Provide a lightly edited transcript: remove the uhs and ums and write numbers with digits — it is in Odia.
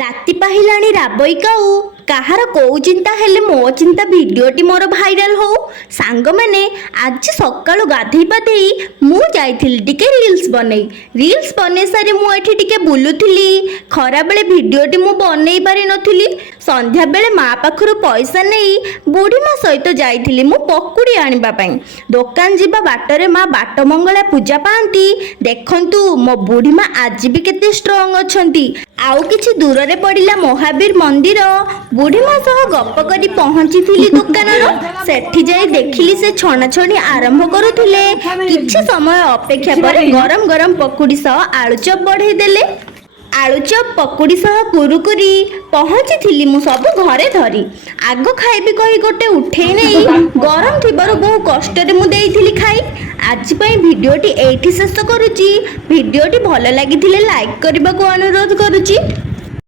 ରାତି ପାହିଲାଣି ରାବଇ କାଉ କାହାର କୋଉ ଚିନ୍ତା ହେଲେ ମୋ ଚିନ୍ତା ଭିଡ଼ିଓଟି ମୋର ଭାଇରାଲ ହଉ। ସାଙ୍ଗମାନେ ଆଜି ସକାଳୁ ଗାଧେଇ ପାଧେଇ ମୁଁ ଯାଇଥିଲି ଟିକେ ରିଲ୍ସ ବନେଇ ସାରି ମୁଁ ଏଠି ଟିକେ ବୁଲୁଥିଲି। ଖରାବେଳେ ଭିଡ଼ିଓଟି ମୁଁ ବନେଇ ପାରିନଥିଲି। ସନ୍ଧ୍ୟାବେଳେ ମା ପାଖରୁ ପଇସା ନେଇ ବୁଢ଼ୀମା ସହିତ ଯାଇଥିଲି ମୁଁ ପକୁଡ଼ି ଆଣିବା ପାଇଁ। ଦୋକାନ ଯିବା ବାଟରେ ମା ବାଟ ମଙ୍ଗଳା ପୂଜା ପାଆନ୍ତି। ଦେଖନ୍ତୁ ମୋ ବୁଢ଼ୀମା ଆଜି ବି କେତେ ଷ୍ଟ୍ରଙ୍ଗ ଅଛନ୍ତି। ଆଉ କିଛି ଦୂରରେ ପଡ଼ିଲା ମହାବୀର ମନ୍ଦିର। ବୁଢ଼ୀମା ସହ ଗପ କରି ପହଞ୍ଚିଥିଲି ଦୋକାନର। ସେଠି ଯାଇ ଦେଖିଲି ସେ ଛଣାଛଣି ଆରମ୍ଭ କରୁଥିଲେ। କିଛି ସମୟ ଅପେକ୍ଷା ପରେ ଗରମ ଗରମ ପକୁଡ଼ି ସହ ଆଳୁଚପ ବଢ଼େଇ ଦେଲେ। ଆଳୁଚପ ପକୁଡ଼ି ସହ କୁରୁକୁରି ପହଞ୍ଚିଥିଲି ମୁଁ ସବୁ ଘରେ ଧରି। ଆଗ ଖାଇବି କହି ଗୋଟେ ଉଠେଇ ନେଇ ଗରମ ଥିବାରୁ ବହୁ କଷ୍ଟରେ ମୁଁ ଦେଇଥିଲି ଖାଇ। ଆଜି ପାଇଁ ଭିଡ଼ିଓଟି ଏଇଠି ଶେଷ କରୁଛି। ଭିଡ଼ିଓଟି ଭଲ ଲାଗିଥିଲେ ଲାଇକ୍ କରିବାକୁ ଅନୁରୋଧ କରୁଛି।